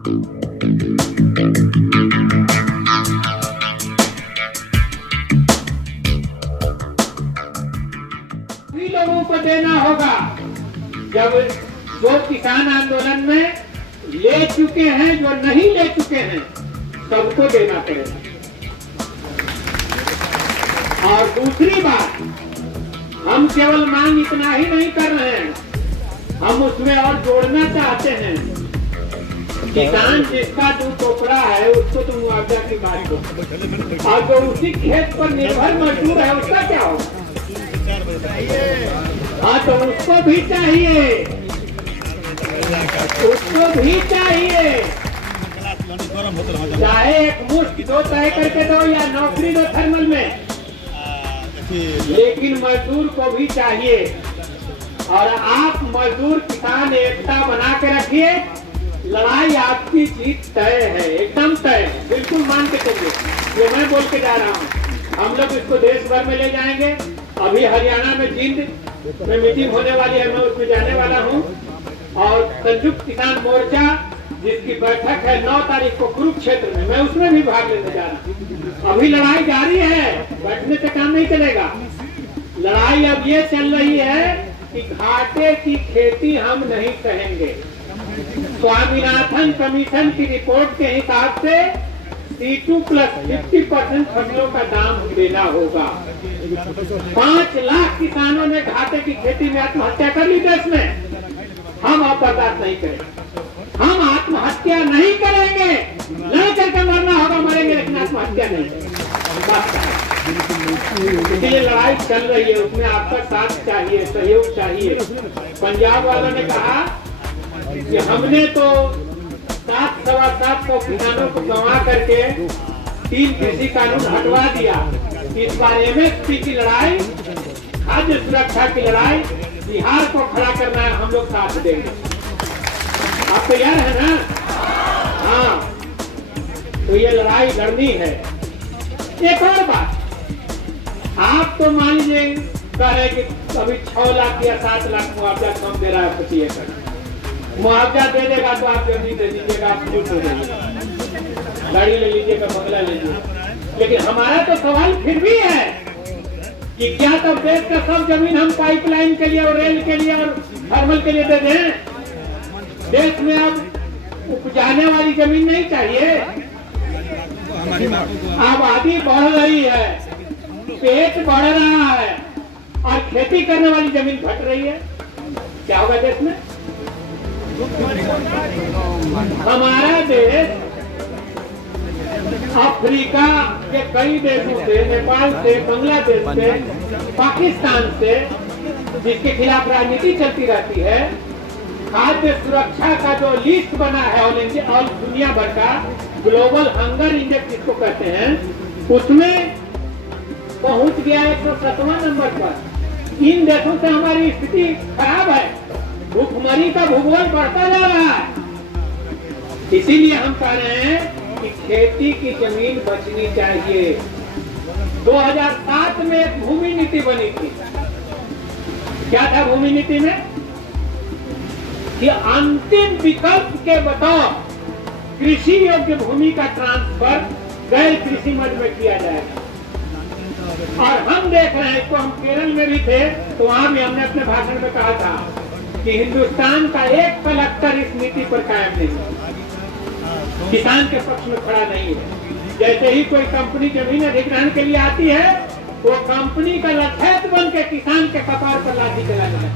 भी लोगों को देना होगा। जब जो किसान आंदोलन में ले चुके हैं, जो नहीं ले चुके हैं, सबको देना पड़ेगा। और दूसरी बात, हम केवल मांग इतना ही नहीं कर रहे हैं, हम उसमें और जोड़ना चाहते हैं। किसान जिसका दूध टोकरा है उसको तो मुआवजा की बात हो, और जो उसी खेत पर निर्भर मजदूर है उसका क्या होगा? हाँ, तो उसको भी चाहिए, उसको भी चाहिए। चाहे एक मुश्त दो तय करके दो या नौकरी दो थर्मल में, लेकिन मजदूर को भी चाहिए। और आप मजदूर किसान एकता बना के रखिए, लड़ाई आपकी जीत तय है, एकदम तय है, बिल्कुल मान के चलिए। जो मैं बोल के जा रहा हूँ, हम लोग इसको देश भर में ले जाएंगे। अभी हरियाणा में जिंद में मीटिंग होने वाली है, मैं उसमें जाने वाला हूँ। और संयुक्त किसान मोर्चा जिसकी बैठक है 9 तारीख को कुरुक्षेत्र में, मैं उसमें भी भाग लेने जा रहा हूँ। अभी लड़ाई जारी है, बैठने से काम नहीं चलेगा। लड़ाई अब ये चल रही है कि घाटे की खेती हम नहीं कहेंगे। स्वामीनाथन कमीशन की रिपोर्ट के हिसाब से C2 + 50% फसलों का दाम देना होगा। 5 लाख किसानों ने घाटे की खेती में आत्महत्या कर ली देश में। हम अब बर्दाश्त नहीं करेंगे, हम आत्महत्या नहीं करेंगे। लड़ करके मरना होगा, मरेंगे, लेकिन आत्महत्या नहीं करेंगे। इसलिए लड़ाई चल रही है, उसमें आपका साथ चाहिए, सहयोग चाहिए। पंजाब वालों ने कहा कि हमने तो 7-7.25 किसानों को गंवा करके 3 कृषि कानून हटवा दिया। इस बार MSP की लड़ाई, खाद्य सुरक्षा की लड़ाई, बिहार को खड़ा करना है, हम लोग साथ देंगे। आप तैयार है ना? हाँ, तो ये लड़ाई लड़नी है। एक और बात, आप तो मान लीजिए कह रहे कि अभी 6 लाख या 7 लाख मुआवजा कम दे रहा है प्रति एकड़। मुआवजा दे देगा तो आप जल्दी दे दीजिएगा, आप खुश हो जाइए, गाड़ी ले लीजिएगा, बंगला ले लीजिए। लेकिन हमारा तो सवाल फिर भी है कि क्या तब देश का सब जमीन हम पाइपलाइन के लिए और रेल के लिए और थर्मल के लिए दे दें? देश में अब उपजाने वाली जमीन नहीं चाहिए। आबादी बढ़ रही है, पेट बढ़ रहा है, और खेती करने वाली जमीन घट रही है। क्या होगा देश में? हमारा देश अफ्रीका के कई देशों से, नेपाल से, बांग्लादेश से, पाकिस्तान से, जिसके खिलाफ राजनीति चलती रहती है, खाद्य सुरक्षा का जो लिस्ट बना है और दुनिया भर का ग्लोबल हंगर इंडेक्स जिसको कहते हैं, उसमें पहुंच गया 107वां नंबर पर। इन देशों से हमारी स्थिति खराब है, भूखमरी का भूगोल बढ़ता जा रहा है। इसीलिए हम कह रहे हैं कि खेती की जमीन बचनी चाहिए। 2007 में एक भूमि नीति बनी थी। क्या था भूमि नीति में? कि अंतिम विकल्प के बतौर कृषि योग्य भूमि का ट्रांसफर गैर कृषि मद में किया जाएगा। और हम देख रहे हैं, तो हम केरल में भी थे, तो वहां भी हमने अपने भाषण में कहा था कि हिंदुस्तान का एक कलेक्टर इस नीति पर कायम नहीं है, किसान के पक्ष में खड़ा नहीं है। जैसे ही कोई कंपनी जमीन अधिग्रहण के लिए आती है, वो कंपनी का लठैत बन के किसान के कपार पर लाठी चला जाए।